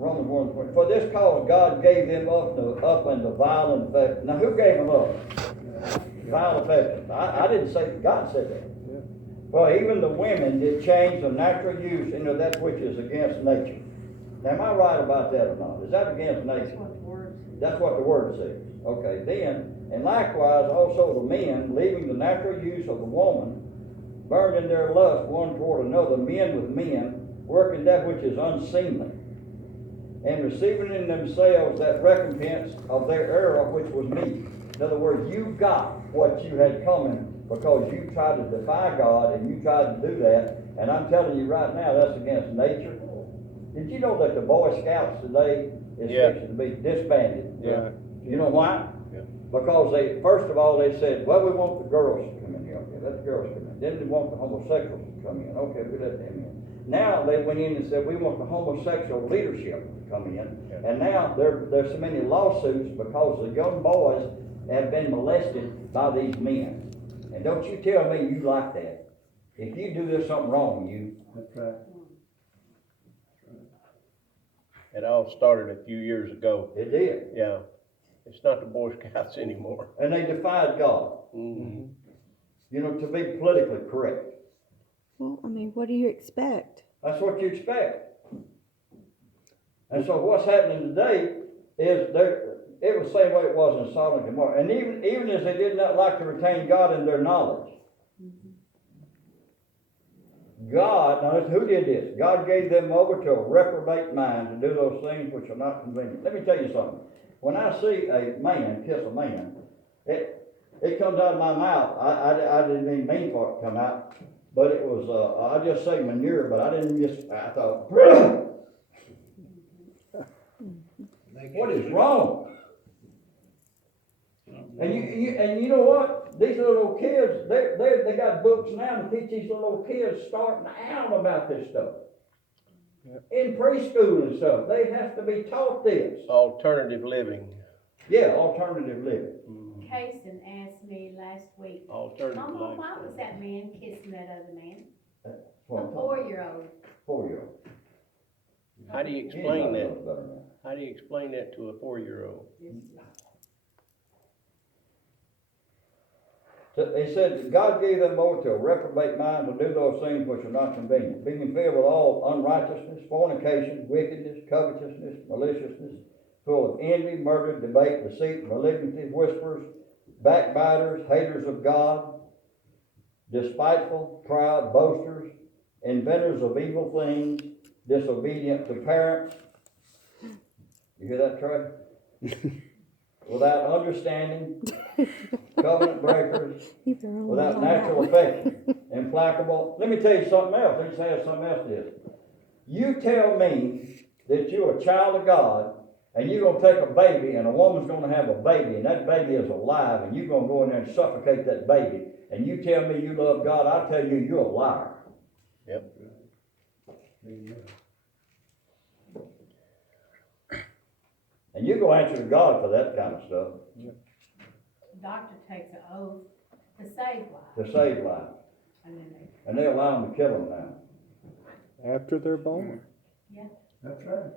Romans 1:20. For this cause God gave them up unto vile affections. Now who gave them up? Vile affections. I didn't say, God said that. For even the women did change the natural use into that which is against nature. Now, am I right about that or not? Is that against nature? That's what the word says. Okay, then, and likewise also the men, leaving the natural use of the woman, burned in their lust one toward another, men with men, working that which is unseemly, and receiving in themselves that recompense of their error which was meet. In other words, you got what you had coming because you tried to defy God and you tried to do that. And I'm telling you right now, that's against nature. Did you know that the Boy Scouts today is fixing to be disbanded? Yeah. You know why? Yeah. Because they, first of all, they said, well, we want the girls to come in here. Okay, let the girls come in. Then they want the homosexuals to come in. Okay, we let them in. Now they went in and said, we want the homosexual leadership to come in. Yeah. And now there's so many lawsuits because the young boys have been molested by these men. And don't you tell me you like that. If you do this something wrong, you. That's right. It all started a few years ago. It did. Yeah. It's not the Boy Scouts anymore. And they defied God. Mm-hmm. You know, to be politically correct. Well, I mean, what do you expect? That's what you expect. And so what's happening today is it was the same way it was in Sodom and Gomorrah. And even as they did not like to retain God in their knowledge, God, now who did this? God gave them over to a reprobate mind to do those things which are not convenient. Let me tell you something. When I see a man kiss a man, it comes out of my mouth. I didn't even mean for it to come out, but it was, I just say manure, but I didn't just, I thought, what is wrong? And you know what? These little kids, they got books now to teach these little kids starting out about this stuff. In preschool and stuff, they have to be taught this. Alternative living. Yeah, alternative living. Kason asked me last week, Alternative Mama, life. why was that man kissing that other man? A What? 4-year-old. 4-year-old. How do you explain Anybody that? knows better than How do you explain that to a 4-year-old? So he said that God gave them over to a reprobate mind to do those things which are not convenient, being filled with all unrighteousness, fornication, wickedness, covetousness, maliciousness, full of envy, murder, debate, deceit, malignity, whisperers, backbiters, haters of God, despiteful, proud, boasters, inventors of evil things, disobedient to parents. You hear that, Trey? Without understanding, covenant breakers, without natural affection, implacable. Let me tell you something else. Let me say something else to this. You tell me that you're a child of God, and you're going to take a baby, and a woman's going to have a baby, and that baby is alive, and you're going to go in there and suffocate that baby, and you tell me you love God, I tell you, you're a liar. Yep. And you go answer to God for that kind of stuff. The doctor takes an oath to save lives. To save life. And they allow them to kill them now. After they're born. Yeah. That's right.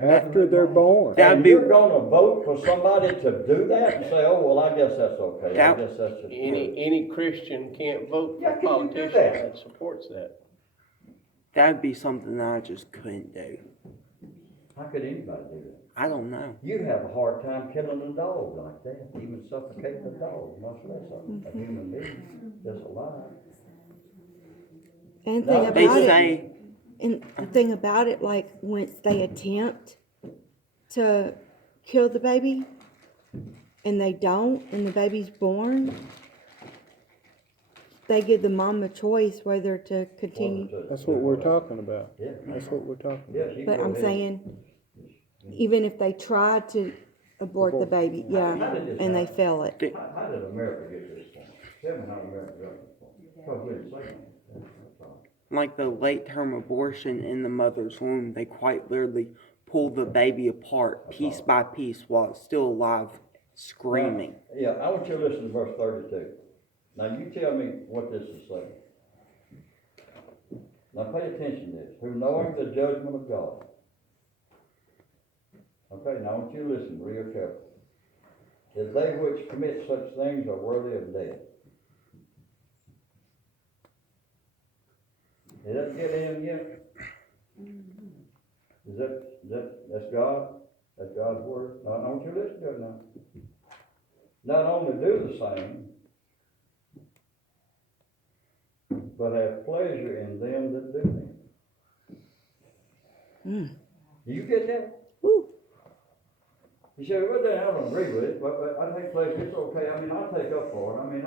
After they're born. And you're gonna vote for somebody to do that and say, oh, well, I guess that's okay. I Yeah. guess that's just good. Any Christian can't vote Yeah, for can a you do politician that? that supports that. That'd be something that I just couldn't do. How could anybody do that? I don't know. You have a hard time killing a dog like that, even suffocating a dog, much less a human being that's alive. And No, thing They about it, say, and the thing about it, like once they attempt to kill the baby, and they don't, and the baby's born, they give the mom a choice whether to continue. That's what we're talking about. Yeah. That's what we're talking about. Yes, you But go I'm ahead. saying, even if they try to abort the baby, yeah, How did this and they happen? fail it. How did America get this point? Tell me how America got this point. Because we didn't say anything. That's all. like the late term abortion in the mother's womb, they quite literally pull the baby apart piece by piece while it's still alive, screaming. Yeah, I want you to listen to verse 32. Now you tell me what this is saying. Now pay attention to this. Who knowing the judgment of God, Okay, now I want you to listen real careful. That they which commit such things are worthy of death. Did that get in yet? That's God? That's God's word? Now, I want you to listen to it now. Not only do the same, but have pleasure in them that do them. Do you get that? Woo. You say, well, then I don't agree with it, but I take pleasure, it's okay, I mean, I'll take up for it, I mean,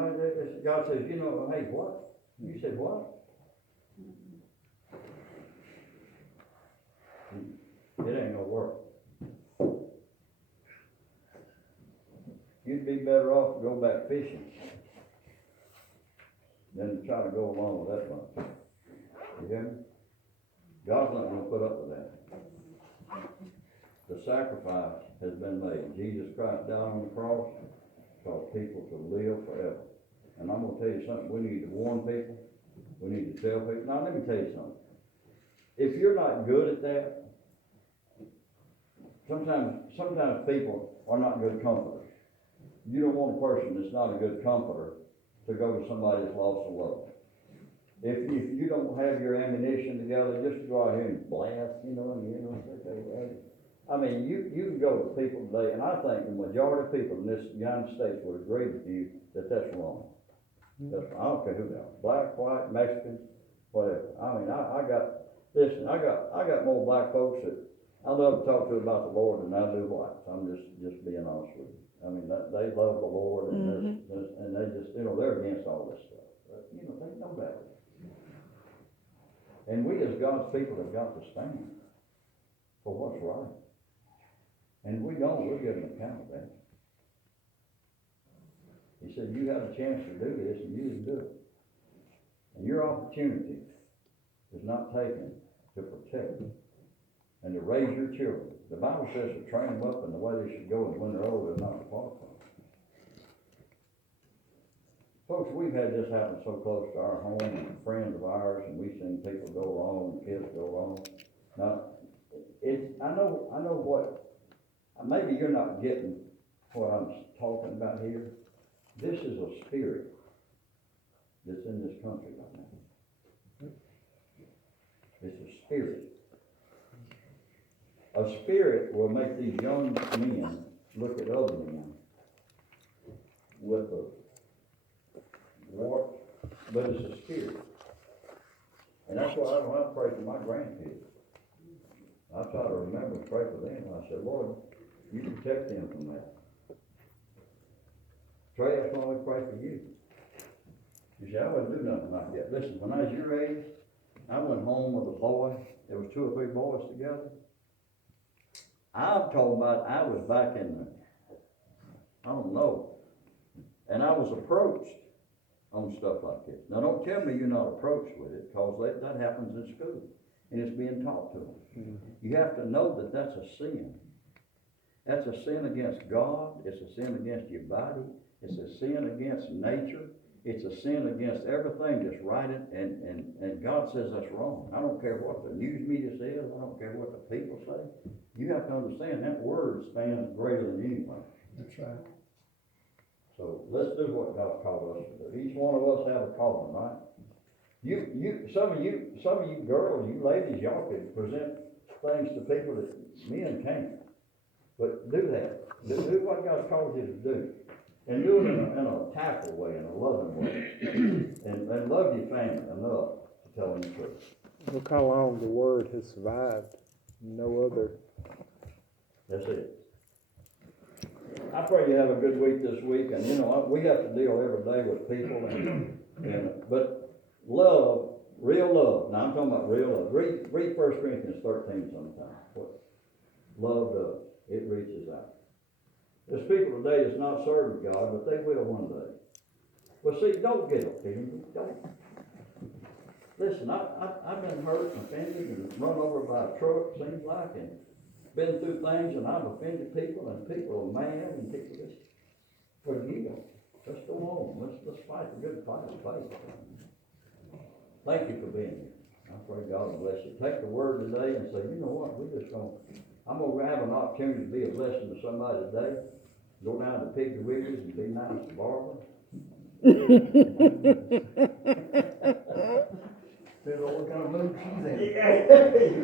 God says, you know, hey, what? You said, what? It ain't gonna work. You'd be better off to go back fishing than to try to go along with that bunch. You hear me? God's not gonna put up with that. The sacrifice has been made. Jesus Christ died on the cross for people to live forever. And I'm gonna tell you something, we need to warn people, we need to tell people. Now let me tell you something. If you're not good at that, sometimes people are not good comforters. You don't want a person that's not a good comforter to go to somebody that's lost a love. If you don't have your ammunition together, just go out here and blast, okay. I mean, you can go to people today, and I think the majority of people in this United States would agree with you that that's wrong. I don't care who they are, black, white, Mexican, whatever. I mean, I got more black folks that I love to talk to about the Lord than I do whites. I'm just being honest with you. I mean, they love the Lord and they just, they're against all this stuff. But, they know better. And we as God's people have got to stand for what's right. And if we don't, we'll give an account of that. He said, you had a chance to do this and you didn't do it. And your opportunity is not taken to protect and to raise your children. The Bible says to train them up in the way they should go, and when they're old, they're not depart from it. Folks, we've had this happen so close to our home, and friends of ours, and we've seen people go wrong and kids go wrong. Now, I know what, maybe you're not getting what I'm talking about here. This is a spirit that's in this country right now. It's a spirit. A spirit will make these young men look at other men with a warp, but it's a spirit. And that's why I don't have to pray for my grandkids. I try to remember to pray for them. I said, Lord, you protect them from that. Trey, that's why we pray for you. You say, I wouldn't do nothing like that. Listen, when I was your age, I went home with a boy. There was 2 or 3 boys together. I'm talking about, I was back in I don't know. And I was approached on stuff like this. Now don't tell me you're not approached with it, because that happens in school. And it's being taught to them. Mm-hmm. You have to know that that's a sin. That's a sin against God. It's a sin against your body. It's a sin against nature. It's a sin against everything that's right, and God says that's wrong. I don't care what the news media says. I don't care what the people say. You have to understand that word spans greater than anything. That's right. So let's do what God called us to do. Each one of us have a calling, right? Some of you girls, you ladies, y'all could present things to people that men can't. But do that. Do what God called you to do. And do it in a tactful way, in a loving way. and love your family enough to tell them the truth. Look how long the word has survived. No other. That's it. I pray you have a good week this week. And we have to deal every day with people. But love, real love. Now I'm talking about real love. Read 1 Corinthians 13 sometime. What love does. It reaches out. There's people today that's not serving God, but they will one day. Well, see, don't get offended. Don't. Listen, I've been hurt and offended and run over by a truck, seems like, and been through things, and I've offended people, and people are mad, and people just forgive. Let's go on. Let's fight the good fight of faith. Thank you for being here. I pray God bless you. Take the word today and say, you know what, I'm gonna have an opportunity to be a blessing to somebody today. Go down to Piggly Wiggly's and be nice to Barbara. Depends on what kind of mood she's in.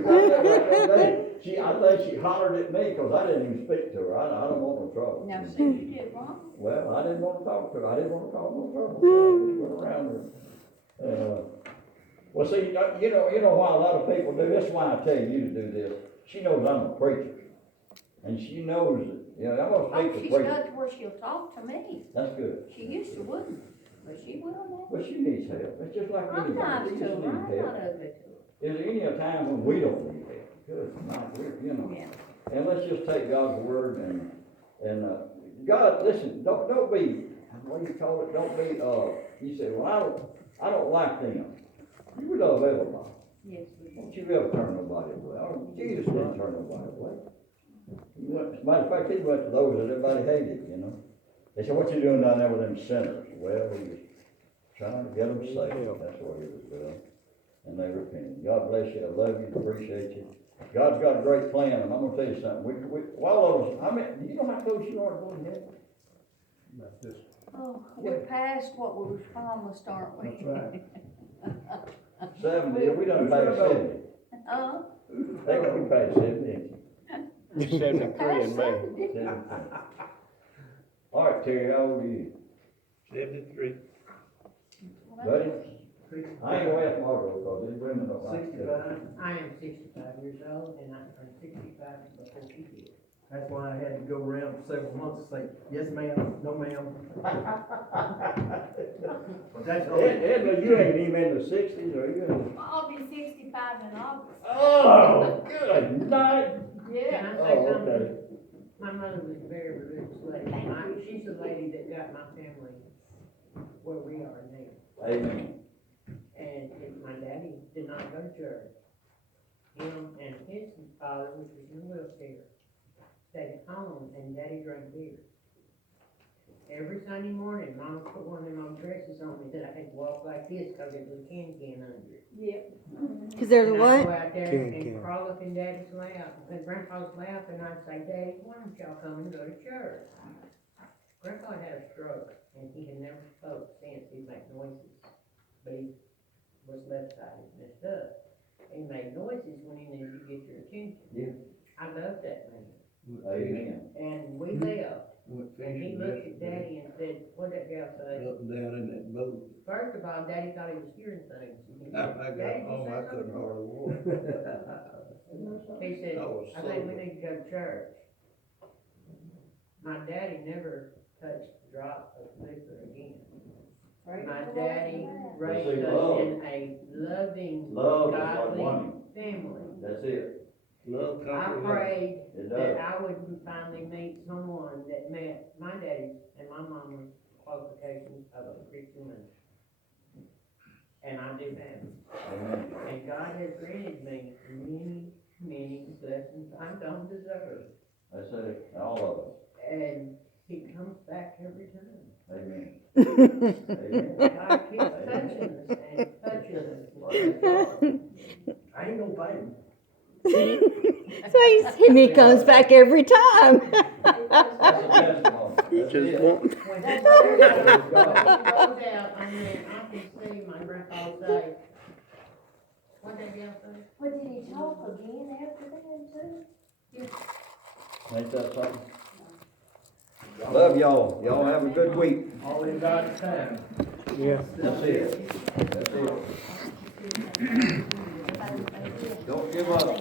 I think she hollered at me, cause I didn't even speak to her, I don't want no trouble. Now, see, you did wrong. Well, I didn't wanna talk to her, I didn't wanna cause no trouble, so I just went around her. Well, see, you know why a lot of people do, that's why I tell you to do this, she knows I'm a preacher. And she knows that, I'm gonna Oh, speak to she's preachers, got to where she'll talk to me. that's good. She used to wouldn't, but she will now. But she needs help, it's just like I'm anybody, nice we to just her, need I'm help. not ugly to Is there any time when we don't need help? Good night, her. Yeah. And let's just take God's word and, God, listen, don't be, what do you call it, don't be, you say, well, I don't like them. You love everybody. Yes, we do. Don't you ever turn nobody away. Jesus didn't turn nobody away. As a matter of fact, he went to those that everybody hated, They said, what you doing down there with them sinners? Well, he was trying to get them saved. That's what he was doing. And they repented. God bless you. I love you. Appreciate you. God's got a great plan, and I'm gonna tell you something. All of us, do you know how close you are to going to heaven? That's just, Oh, we're past what we was promised, aren't we? that's right. 70, we done passed 70. Huh? They gonna be past 70. 73 in May. 70. All right, Terry, how old are you? 73. Buddy? I ain't gonna ask Margot, cause these women don't like that. 65, I am 65 years old, and I turned 65 before she did. that's why I had to go around for several months and say, yes ma'am, no ma'am. But that's all. Edna, you ain't even in the 60s, are you? I'll be 65 in August. Oh, good night. Can I Oh, say something? okay. My mother was a very religious lady. She's the lady that got my family where we are now. Amen. And my daddy did not go to church. Him and his father, which was in a wheelchair, stayed at home, and daddy drank beer. Every Sunday morning, Mama put one of them old dresses on me that I had to walk like this because it was a can under it. Yep. Cause there's And I'd what? go out there Can. and crawl up in Daddy's lap, and Grandpa's lap, and I'd say, Daddy, why don't y'all come and go to church? Grandpa had a stroke, and he had never spoke since. He'd make noises, but he was left-sided, messed up. He made noises when he needed to get your attention. Yeah. I loved that man. Amen. And we left, and he looked at Daddy and said, what'd that gal say? Up and down in that boat. First of all, Daddy thought he was hearing things. He I said, got "Daddy, home, you I say couldn't something?" hardly walk. He said, I was I think we sober. need to go to church. My daddy never touched a drop of liquor again. My daddy raised us love. in a loving, Love is like godly money. family. That's it. Love I conquers all. prayed It that does. I would finally meet someone that met my daddy's and my mama's qualifications of a Christian man. And I do have it. Amen. And God has granted me many, many blessings I don't deserve. That's it. All of us. And He comes back every time. Amen. Amen. God keeps touching us and touching us. I ain't gonna fight him. And he comes back every time. That's a testimony. That's Just it. want, When he goes out, I mean, I can see my grandpa say, what'd that gal say? But did he talk again after that too? Ain't that something? Love y'all. Y'all have a good week. All in God's time. Yeah. That's it. That's it. Don't give up.